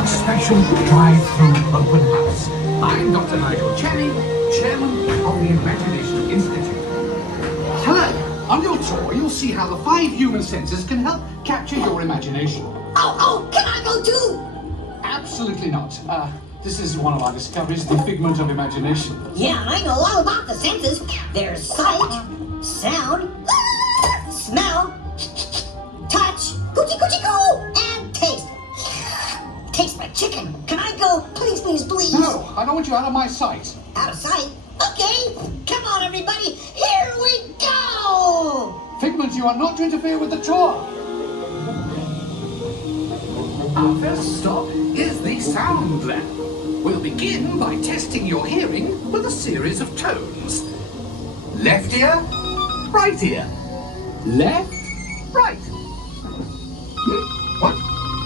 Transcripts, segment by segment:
EPCOT Special Drive-Through Open House. I'm Dr. Nigel Channing, Chairman of the Imagination Institute. Hello. On your tour, you'll see how the 5 human senses can help capture your imagination. Oh, can I go too? Absolutely not. This is one of our discoveries, the figment of imagination. Yeah, I know all about the senses. There's sight, sound, smell, touch, coochie-coochie-coo, and taste. Tastes like chicken. Can I go? Please, please, please. No, I don't want you out of my sight. Out of sight? Okay. Come on, everybody. Here we go. Figment, you are not to interfere with the tour. Our first stop is the sound lab. We'll begin by testing your hearing with a series of tones. Left ear, right ear. Left, right. What?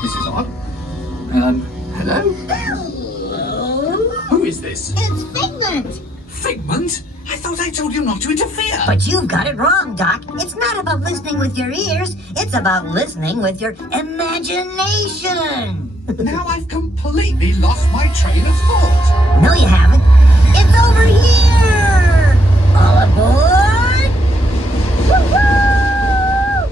This is odd. Hello? Hello? Who is this? It's Figment. Figment? I thought I told you not to interfere. But you've got it wrong, Doc. It's not about listening with your ears. It's about listening with your imagination. Now I've completely lost my train of thought. No, you haven't. It's over here. All aboard. Woo-hoo!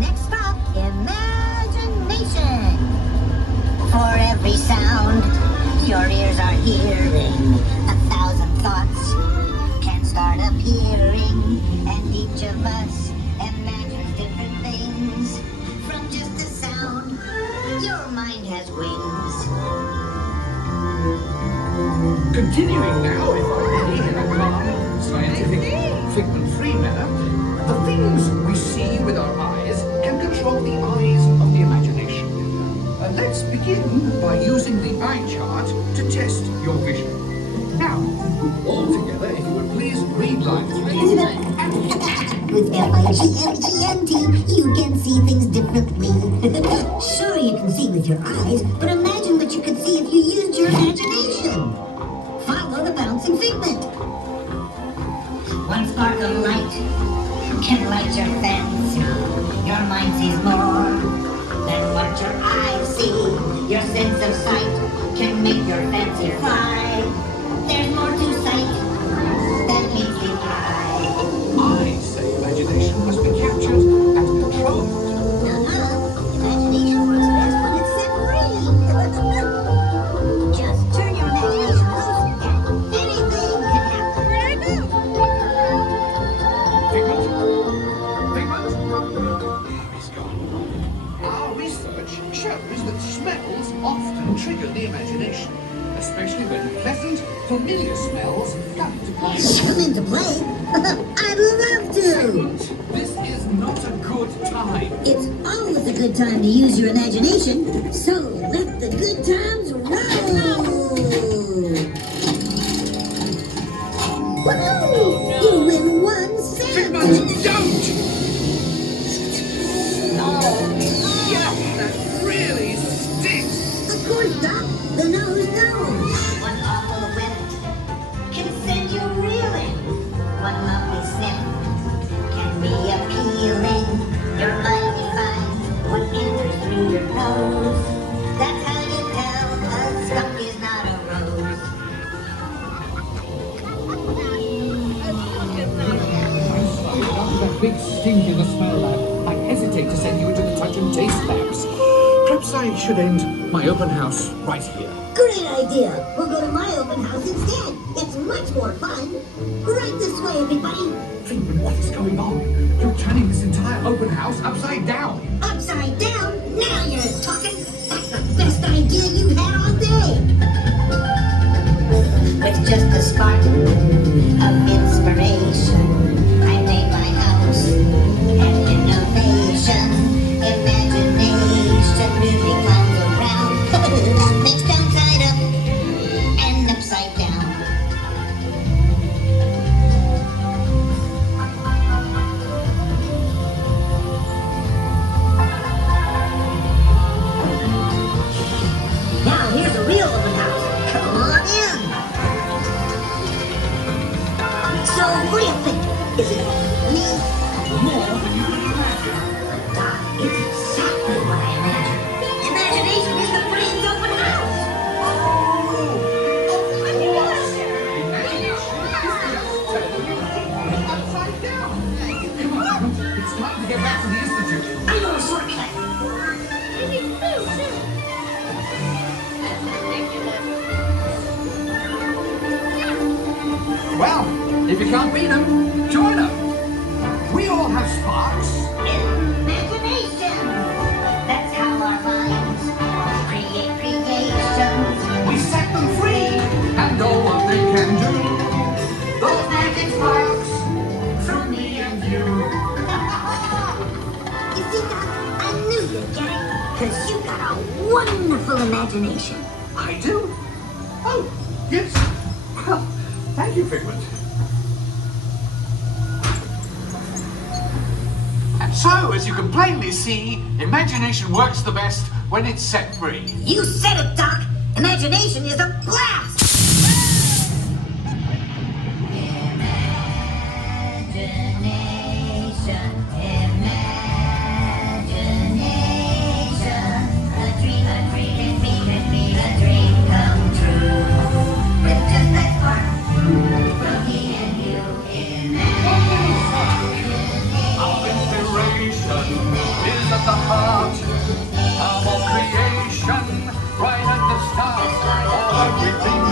Next stop, imagination. For every sound your ears are hearing, 1,000 thoughts can start appearing, and each of us imagines different things. From just a sound, your mind has wings. Continuing now, if I may, in a calm, scientific, figment-free manner, the things we see with our eyes can control the eyes of the imagination. Let's begin by using the eye chart to test your vision. Now, all together, if you would please read line 3 and... With F-I-G-M-E-N-T, you can see things differently. Sure, you can see with your eyes, but imagine what you could see if you used your imagination. Follow the bouncing figment. One spark of light can light your fancy. Your mind sees more than what your eyes see. Your sense of sight can make your fancy fly. There's more to sight than meets the eye. I say imagination must be captured and controlled. Imagination works best when it's set free. Just turn your imagination loose and anything can happen. Where'd I go? Figment? There he's gone. Our research shows that smells often trigger the imagination, especially when pleasant, familiar smells come into play. Come into play? I'd love to! This is not a good time. It's always a good time to use your imagination, so let the good times roll! Woohoo! You win 1 cent! Figment, don't! Yeah, that really stinks. Of course, Doc. The nose knows. One awful whiff can send you reeling. One lovely sniff can be appealing. Your mind defines what enters through your nose. That's how you tell a skunk is not a rose. I'm sorry, after that big stink in the smell lab, I hesitate to send you into the touch and taste labs. Perhaps I should end my open house right here. Great idea. We'll go to my open house instead. It's much more fun. Right this way, everybody. Figment, what is going on? You're turning this entire open house upside down. Upside down? Now you're talking. That's the best idea you've had all day. With just a spark of inspiration, I made my house an innovation. Imagination really comes around. Makes downside up and upside down. Now here's a real open house. Come on in. So what do you think? Is it me? More than you can imagine. Doc, it's exactly what I imagined. Imagination is the brain's open If you can't beat them, join them. We all have sparks. Imagination! That's how our minds create creations. We set them free and know what they can do. Those magic sparks from me and you. You see, Doc, I knew you'd get it, because you got a wonderful imagination. I do? Oh, yes. Well, thank you, Figment. And so, as you can plainly see, imagination works the best when it's set free. You said it, Doc. Imagination is a blast. Imagination, imagination. A dream, a dream, a dream come true. With just that spark from me and you. Our inspiration is at the heart of all creation, right at the start of everything